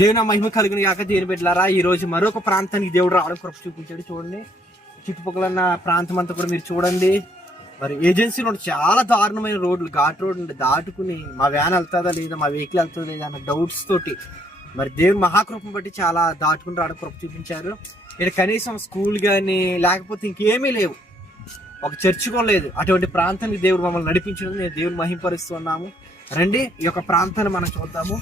దేవుని మహిమ కలిగిన కాక దేవుని బిడ్డలారా, ఈ రోజు మరొక ప్రాంతానికి దేవుడు రావడం కృప చూపించాడు. చూడండి, చుట్టుపక్కల ఉన్న ప్రాంతం అంతా కూడా మీరు చూడండి. మరి ఏజెన్సీలో చాలా దారుణమైన రోడ్లు, ఘాట్ రోడ్లు దాటుకుని మా వ్యాన్ వెళ్తుందా లేదా, మా వెహికల్ వెళ్తుందా లేదా అన్న డౌట్స్ తోటి మరి దేవుని మహాకృపను బట్టి చాలా దాటుకుని రావడం కృప చూపించారు. ఇక్కడ కనీసం స్కూల్ కానీ లేకపోతే ఇంకేమీ లేవు, ఒక చర్చ్ కూడా లేదు. అటువంటి ప్రాంతానికి దేవుడు మమ్మల్ని నడిపించడం నేను దేవుని మహింపరుస్తున్నాము. రండి, ఈ యొక్క ప్రాంతాన్ని మనం చూద్దాము.